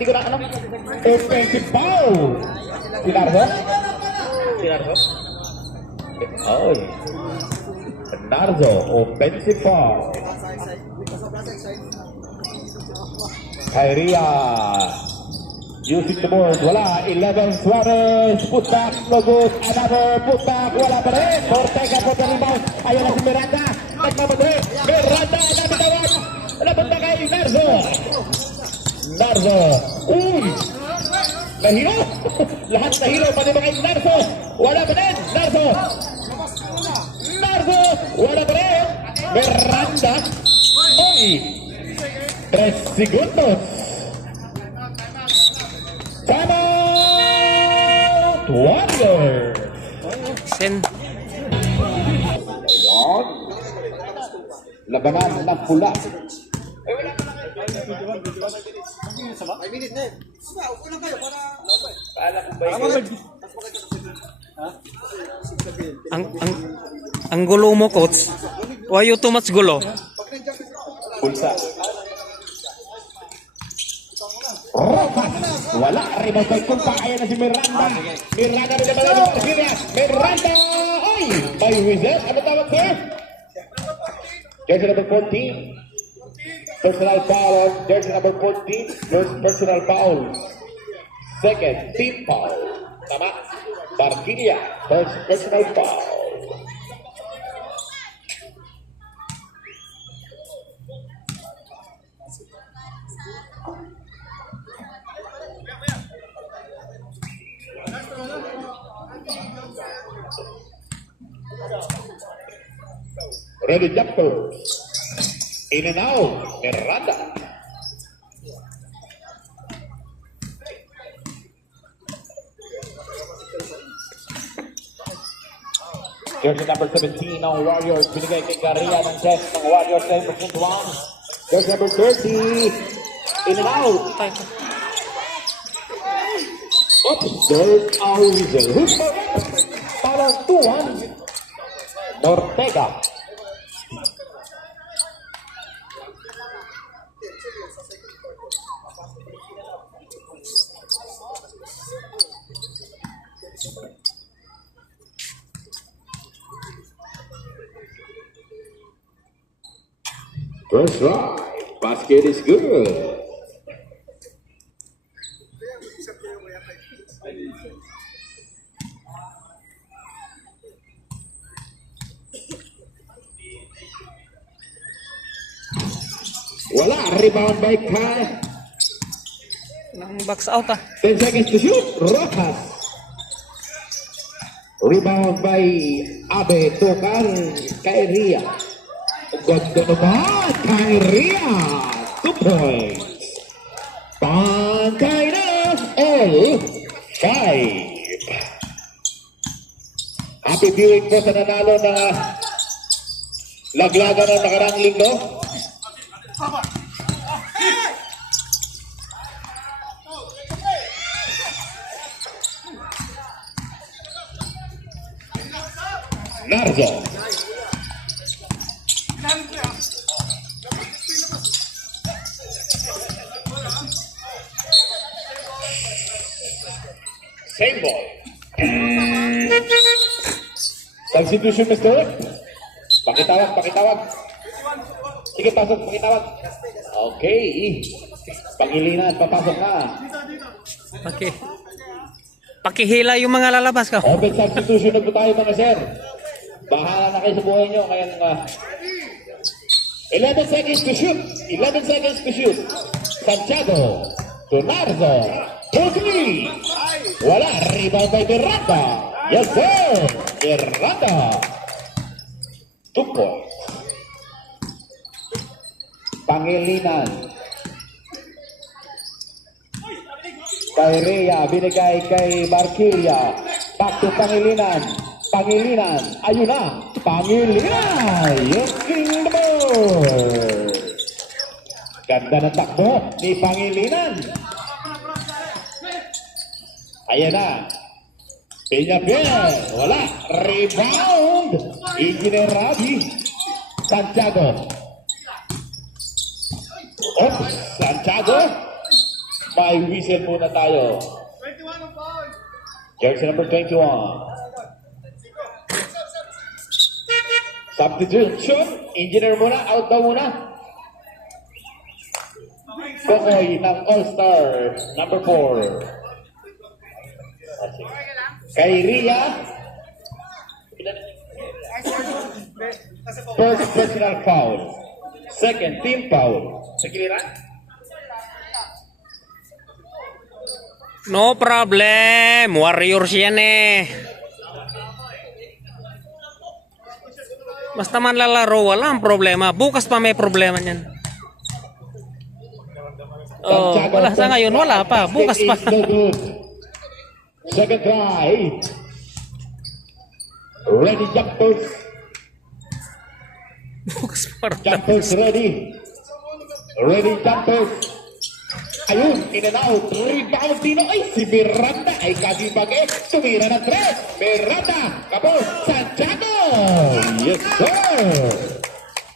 Hindi ko na ano. Offensive foul. Sinardo? Sinardo? Oh. Nardo, offensive foul. Kyria using the board. Wala. 11 Suarez. Put back. No good. Another put back. Wala pa rin. Ortega po the rebound. Ayan na si Miranda. Nagmamadali. Miranda. Nabitawag. Napunta kay Nardo. Nardo. Uy. Nahilo. Lahat nahilo. Pati ba kay Nardo. Wala pa rin. Nardo. Nardo. Wala pa rin. Miranda. Uy. 3 segundos. Time out! Warrior! Sen. Ayan. Labanan ng pula. Ang gulo mo, coach. Why you too much gulo? Bulsa. Rojas. Wala. Rebound by Kumpa. Ayan na si Miranda. Miranda rin naman ang Virginia. Miranda. Ay! May wizard. Ano tawag ko? Jersey number 14. Personal foul. Jersey number 14. First personal foul. Second, team foul. Tama. Virginia. First personal foul. Ready jumper. In and out. Miranda. Jersey number 17 ng Warriors. Binigay kay Garria ng chest ng Warriors. 10% one. Jersey number 30. In and out. Observe our result. Parang 2-1. Ortega. First right. Basket is good. Wala. Rebound by Kai. Nang box out 10 seconds to shoot. Rojas. Rebound by Abe. Tukar. Kyria. Ganda naman. Kyria. 2 points. Pangkay na. All 5. Happy viewing po sa nanalo na laglaga ng nakarang linggo. Nardo. Same ball. Substitution, Mr. Pakitawag, pakitawag. Sige, pasok, pakitawag. Okay. Pangilinan, papasok na. Okay. Pakihila yung mga lalabas ka. Open substitution na po tayo mga sir. Bahala na kayo sa buhay nyo. Kaya 11 seconds to shoot. 11 seconds to shoot. Santiago. To Nardo. Pugli. Wala. Rebound by Miranda. Yes sir. Miranda. 2 points. Pangilinan. Kyria, binigay kay Barquilla. Back to Pangilinan. Pangilinan. Ayun na. Pangilinan. Yung king the ball. Ganda ng takbo ni Pangilinan. Ayan na. Peñafiel. Wala. Rebound. Engineer Rabi. Santiago. Oops. Santiago. May whistle muna tayo. Jersey number 21. Substitution. Engineer muna. Out daw muna. Kokoy ng All-Star number 4. Kay Ria. First personal foul. Second team foul. Sa giliran. No problem. Warriors yan eh. Basta man lalaro, walang problema. Bukas pa may problema niyan. Oh, wala sa ngayon, wala pa. Bukas pa. Second try. Ready jumpers. Bukas pa. Jumpers ready. Ready jumpers. Ayun, in and out. Rebound dino. Ay, si Miranda ay kasibag tumira ng 3. Miranda, kapos, Santiago. Yes, sir.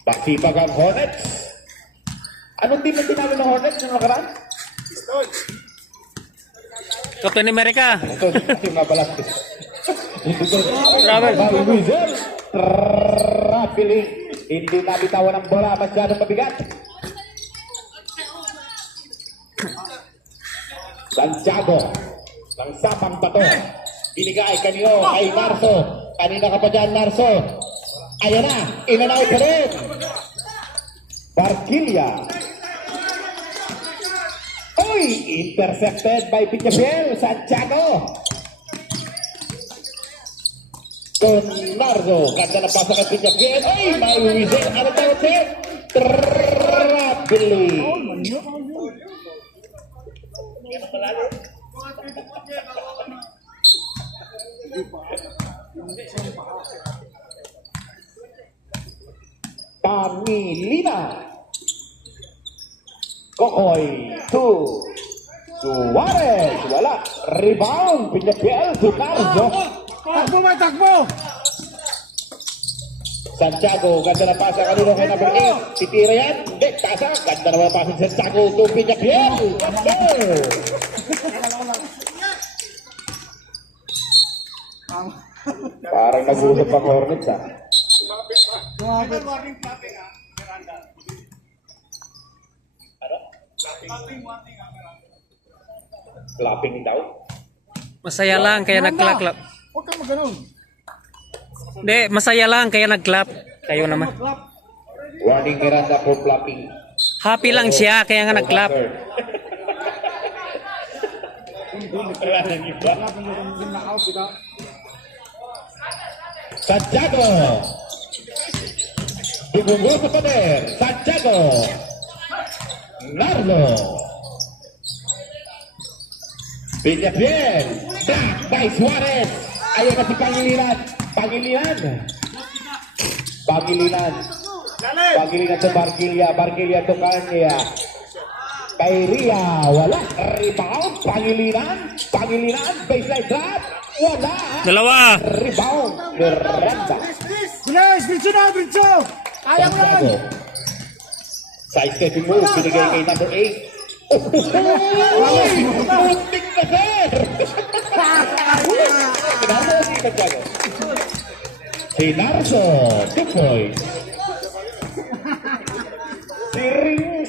Basipag ang Hornets. Anong team na tinalo ng Hornets yung nakaraan? Captain America. Ito, kasi mabalas. Travel. Wizard. Traveling. Hindi nabitawan ng bola. Masyadong mabigat. Santiago. Ng sapang bato. Binigay kanino kay Narso. Kanina ka pa dyan, Narso. Ayan na. In-and-out pa rin. Barquilla. Uy! Intercepted by Pichafiel. Santiago. Conardo. Ganda na pasa kay Pichafiel. Uy! May whistle. Ano tawag siya? Traveling. Pangilinan. Kokoy to Suarez. Wala. Rebound. Pichafiel. Sucarzo. Takbo ba, takbo! Santiago. Ganda na pasa kanino kay number 8. Titira yan. Hindi. Kasa. Ganda na pasa si Santiago to Pichafiel. Ganda. Parang nag-uusap ang Hornets ah. Clapping daw. Masaya lang kaya nag-clap. Huwag kang maganon. Hindi, masaya lang kaya nag-clap. Kayo naman. Warning Miranda for clapping. Happy lang siya kaya nga nag-clap. Santiago. Dibunggo sa pader. Santiago. Narlo. Pichafiel. Back by Suarez. Ayun na si Pangilinan. Pangilinan. Pangilinan. Pangilinan sa Barquilla. Barquilla to Kanya. Kay Ria. Wala. Rebound. Pangilinan. Pangilinan. Baseline drop. Wala. Dalawa. Rebound. Miranda. Bilis! Bitso na! Bitso! Ayaw mo yan! Santiago. Side-stepping move. Binigay kay number 8. Muntik na sir! Pinasa si Santiago. Si Narso. 2 points. Siring.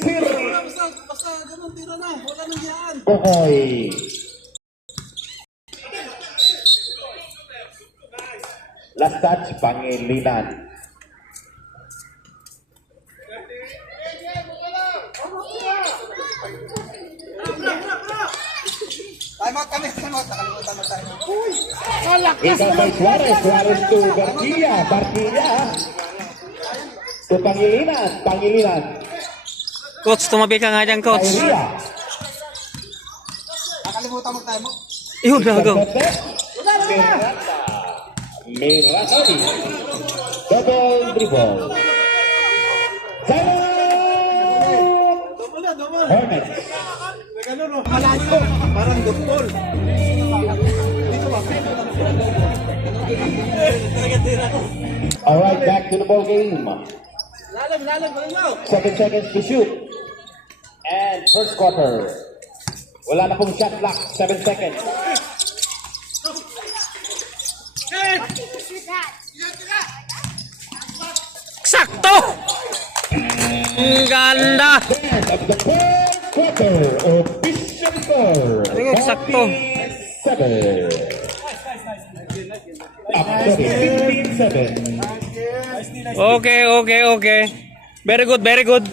Basta ganun, tira na. Wala nang yan. Kokoy. Last touch, Pangilinan. Time out kami. Nakalimutan mo tayo. Ikaw kay Suarez. Suarez to Barquilla. Barquilla. To Pangilinan. Pangilinan. Coach, tumabi ka nga dyan, Kay coach. Ria. Nakalimutan mo tayo mo. Yun, gagaw. Miranda. Double dribble. Hornets. Ganun o. Malayo. Parang gutol. Dito ba? Alright, back to the ball game. Lalim. 7 seconds to shoot. And first quarter. Wala na pong shot clock. 7 seconds. Sakto! Ang ganda! End of the fourth quarter. Official score. Sabi ko, sakto. 47. After 15-7. Okay. Very good, very good.